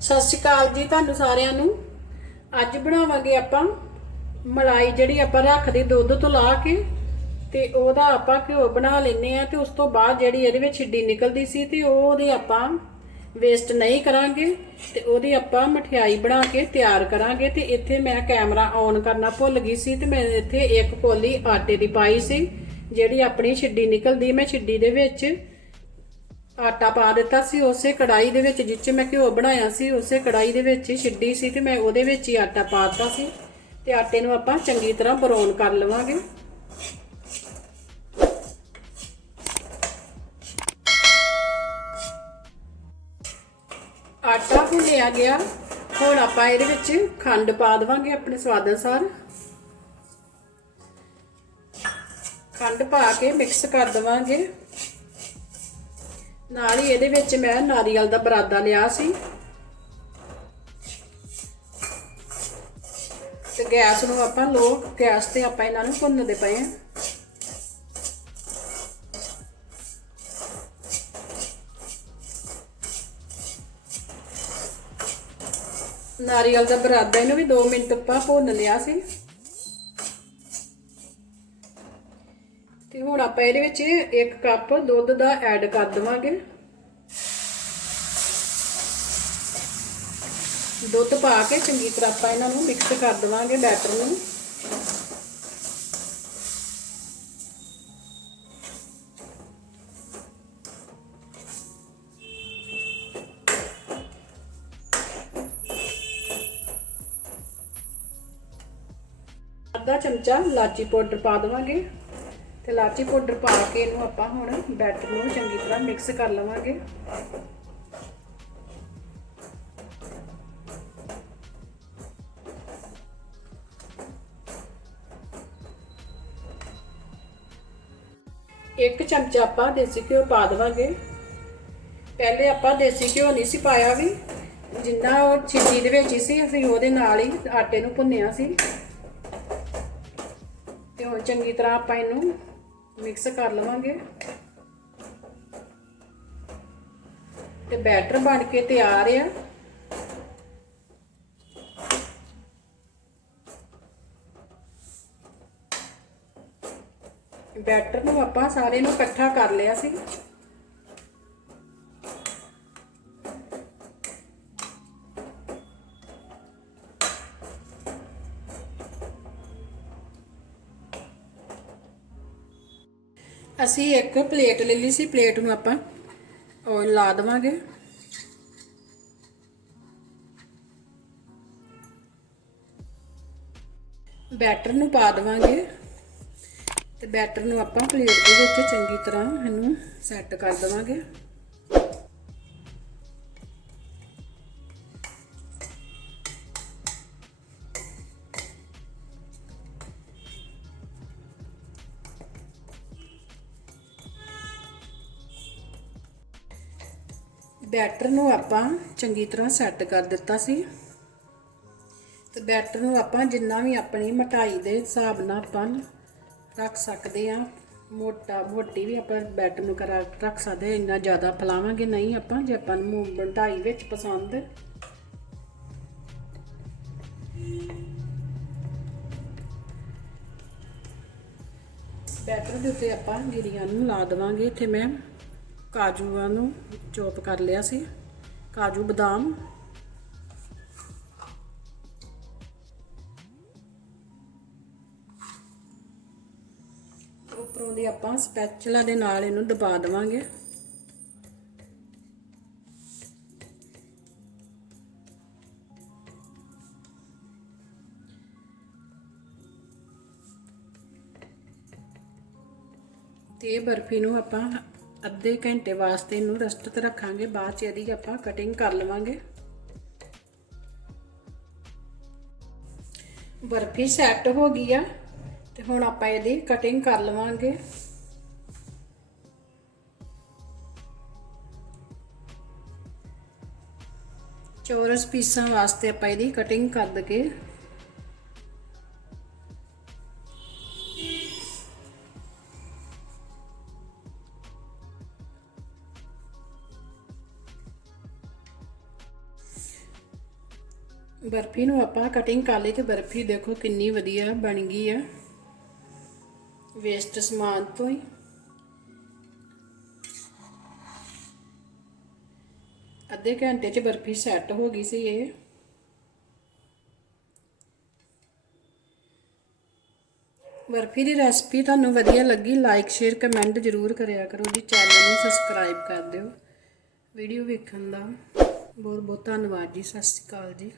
ਸਤਿ ਸ਼੍ਰੀ ਅਕਾਲ ਜੀ ਤੁਹਾਨੂੰ ਸਾਰਿਆਂ ਨੂੰ। ਅੱਜ ਬਣਾਵਾਂਗੇ ਆਪਾਂ ਮਲਾਈ ਜਿਹੜੀ ਆਪਾਂ ਰੱਖਦੇ ਦੁੱਧ ਤੋਂ ਲਾ ਕੇ ਤੇ ਉਹਦਾ ਆਪਾਂ ਘਿਓ ਬਣਾ ਲੈਨੇ ਆ ਤੇ ਉਸ ਤੋਂ ਬਾਅਦ ਜਿਹੜੀ ਇਹਦੇ ਵਿੱਚ ਛਿੱਡੀ ਨਿਕਲਦੀ ਸੀ ਤੇ ਉਹ ਉਹਦੇ ਆਪਾਂ ਵੇਸਟ ਨਹੀਂ ਕਰਾਂਗੇ ਤੇ ਉਹਦੀ ਆਪਾਂ ਮਠਿਆਈ ਬਣਾ ਕੇ ਤਿਆਰ ਕਰਾਂਗੇ ਤੇ ਇੱਥੇ ਮੈਂ ਕੈਮਰਾ ਔਨ ਕਰਨਾ ਭੁੱਲ ਗਈ ਸੀ ਤੇ ਮੈਂ ਇੱਥੇ ਇੱਕ ਕੋਲੀ ਆਟੇ ਦੀ ਪਾਈ ਸੀ, ਜਿਹੜੀ ਆਪਣੀ ਛਿੱਡੀ ਨਿਕਲਦੀ, ਮੈਂ ਛਿੱਡੀ ਦੇ ਵਿੱਚ ਆਟਾ ਪਾ ਦਿੱਤਾ ਸੀ, ਉਸੇ ਕੜਾਈ ਦੇ ਵਿੱਚ ਜਿੱਚ ਮੈਂ ਘਿਓ ਬਣਾਇਆ ਸੀ, ਉਸੇ ਕੜਾਈ ਦੇ ਵਿੱਚ ਹੀ ਛਿੱਡੀ ਸੀ ਤੇ ਮੈਂ ਉਹਦੇ ਵਿੱਚ ਹੀ ਆਟਾ ਪਾ ਦਿੱਤਾ ਸੀ ਤੇ ਆਟੇ ਨੂੰ ਆਪਾਂ ਚੰਗੀ ਤਰ੍ਹਾਂ ਬਰਾਊਨ ਕਰ ਲਵਾਂਗੇ। ਆਟਾ ਭੁੰਨਿਆ ਗਿਆ, ਹੁਣ ਆਪਾਂ ਇਹਦੇ ਵਿੱਚ ਖੰਡ ਪਾ ਦੇਵਾਂਗੇ ਆਪਣੇ ਸਵਾਦ ਅਨੁਸਾਰ। ਖੰਡ ਪਾ ਕੇ ਮਿਕਸ ਕਰ ਦੇਵਾਂਗੇ। ਨਾਲ ਹੀ ਇਹਦੇ ਵਿੱਚ ਮੈਂ ਨਾਰੀਅਲ ਦਾ ਬਰਾਦਾ ਲਿਆ ਸੀ। ਤੇ ਗੈਸ ਨੂੰ ਆਪਾਂ ਲੋ, ਗੈਸ ਤੇ ਆਪਾਂ ਇਹਨਾਂ ਨੂੰ ਭੁੰਨਦੇ ਪਏ ਹਾਂ। ਨਾਰੀਅਲ ਦਾ ਬਰਾਦਾ ਇਹਨੂੰ ਵੀ 2 ਮਿੰਟ ਆਪਾਂ ਭੁੰਨ ਲਿਆ ਸੀ। ਤੇ ਹੁਣ ਆਪਾਂ ਇਹਦੇ ਵਿੱਚ 1 ਕੱਪ ਦੁੱਧ ਦਾ ਐਡ ਕਰ ਦਵਾਂਗੇ। ਦੁੱਧ ਪਾ ਕੇ ਚੰਗੀ ਤਰ੍ਹਾਂ ਆਪਾਂ ਇਹਨਾਂ ਨੂੰ ਮਿਕਸ ਕਰ ਦਵਾਂਗੇ ਬੈਟਰ ਨੂੰ। ਅੱਧਾ ਚਮਚਾ ਲਾਚੀ ਪਾਊਡਰ ਪਾ ਦਵਾਂਗੇ। ਤੇ ਲਾਚੀ ਪਾਊਡਰ ਪਾ ਕੇ ਇਹਨੂੰ ਆਪਾਂ ਹੁਣ ਬੈਟਰ ਨੂੰ ਚੰਗੀ ਤਰ੍ਹਾਂ ਮਿਕਸ ਕਰ ਲਵਾਂਗੇ। ਇੱਕ ਚਮਚਾ ਆਪਾਂ ਦੇਸੀ ਘਿਓ ਪਾ ਦੇਵਾਂਗੇ। ਪਹਿਲੇ ਆਪਾਂ ਦੇਸੀ ਘਿਓ ਨਹੀਂ ਸੀ ਪਾਇਆ ਵੀ, ਜਿੰਨਾ ਉਹ ਚੀਨੀ ਦੇ ਵਿੱਚ ਹੀ ਸੀ, ਅਸੀਂ ਉਹਦੇ ਨਾਲ ਹੀ ਆਟੇ ਨੂੰ ਭੁੰਨਿਆ ਸੀ। ਤੇ ਹੁਣ ਚੰਗੀ ਤਰ੍ਹਾਂ ਆਪਾਂ ਇਹਨੂੰ ਮਿਕਸ ਕਰ ਲਵਾਂਗੇ। ਤੇ ਬੈਟਰ ਬਣ ਕੇ ਤਿਆਰ ਆ। ਬੈਟਰ ਨੂੰ ਆਪਾਂ ਸਾਰੇ ਨੂੰ ਇਕੱਠਾ ਕਰ ਲਿਆ ਸੀ। ਅਸੀਂ ਇੱਕ ਪਲੇਟ ਲੈ ਲਈ ਸੀ, ਪਲੇਟ ਨੂੰ ਆਪਾਂ ਆਇਲ ਲਾ ਦੇਵਾਂਗੇ। ਬੈਟਰ ਨੂੰ ਪਾ ਦੇਵਾਂਗੇ ਤੇ ਬੈਟਰ ਨੂੰ ਆਪਾਂ ਪਲੇਟ ਦੇ ਵਿੱਚ ਚੰਗੀ ਤਰ੍ਹਾਂ ਇਹਨੂੰ ਸੈੱਟ ਕਰ ਦੇਵਾਂਗੇ। ਬੈਟਰ ਨੂੰ ਆਪਾਂ ਚੰਗੀ ਤਰ੍ਹਾਂ ਸੈੱਟ ਕਰ ਦਿੱਤਾ ਸੀ। ਤੇ ਬੈਟਰ ਨੂੰ ਆਪਾਂ ਜਿੰਨਾ ਵੀ ਆਪਣੀ ਮਠਾਈ ਦੇ ਹਿਸਾਬ ਨਾਲ ਆਪਾਂ ਰੱਖ ਸਕਦੇ ਆ ਮੋਟਾ ਮੋਟੀ ਵੀ ਆਪਾਂ ਬੈਟਰ ਨੂੰ ਕਰਾ ਰੱਖ ਸਕਦੇ ਹਾਂ, ਇੰਨਾ ਜ਼ਿਆਦਾ ਫਲਾਵਾਂਗੇ ਨਹੀਂ ਆਪਾਂ, ਜੇ ਆਪਾਂ ਨੂੰ ਮਟਾਈ ਵਿੱਚ ਪਸੰਦ। ਬੈਟਰ ਦੇ ਉੱਤੇ ਆਪਾਂ ਗਿਰੀਆਂ ਨੂੰ ਲਾ ਦੇਵਾਂਗੇ। ਇੱਥੇ ਮੈਂ ਕਾਜੂਆਂ ਨੂੰ ਚੋਪ ਕਰ ਲਿਆ ਸੀ। ਕਾਜੂ ਬਦਾਮ। ਉੱਪਰੋਂ ਦੀ ਆਪਾਂ ਸਪੈਚੂਲਾ ਦੇ ਨਾਲ ਇਹਨੂੰ ਦਬਾ ਦੇਵਾਂਗੇ। ਤੇ ਬਰਫੀ ਨੂੰ ਆਪਾਂ ਅੱਧੇ ਘੰਟੇ ਵਾਸਤੇ ਇਹਨੂੰ ਰੈਸਟ ਤੇ ਰੱਖਾਂਗੇ, ਬਾਅਦ ਚ ਇਹਦੀ ਆਪਾਂ ਕਟਿੰਗ ਕਰ ਲਵਾਂਗੇ। ਬਰਫੀ ਸੈੱਟ ਹੋ ਗਈ ਆ, ਤੇ ਹੁਣ ਆਪਾਂ ਇਹਦੀ ਕਟਿੰਗ ਕਰ ਲਵਾਂਗੇ। ਚੌਰਸ ਪੀਸਾਂ ਵਾਸਤੇ ਆਪਾਂ ਇਹਦੀ ਕਟਿੰਗ ਕਰ ਦਗੇ ਬਰਫੀ ਨੂੰ ਆਪਾਂ ਕਟਿੰਗ ਕਰ ਲਈ ਤੇ ਬਰਫੀ ਦੇਖੋ ਕਿੰਨੀ ਵਧੀਆ ਬਣ ਗਈ ਆ। ਵੇਸਟ ਸਮਾਨ ਤੋਂ ਹੀ। ਅੱਧੇ ਘੰਟੇ 'ਚ ਬਰਫੀ ਸੈੱਟ ਹੋ ਗਈ ਸੀ ਇਹ। ਬਰਫੀ ਦੀ ਰੈਸਪੀ ਤੁਹਾਨੂੰ ਵਧੀਆ ਲੱਗੀ ਲਾਈਕ ਸ਼ੇਅਰ ਕਮੈਂਟ ਜ਼ਰੂਰ ਕਰਿਆ ਕਰੋ ਜੀ। ਚੈਨਲ ਨੂੰ ਸਬਸਕ੍ਰਾਈਬ ਕਰ ਦਿਓ। ਵੀਡੀਓ ਵੇਖਣ ਦਾ ਬਹੁਤ ਬਹੁਤ ਧੰਨਵਾਦ ਜੀ। ਸਤਿ ਸ਼੍ਰੀ ਅਕਾਲ ਜੀ।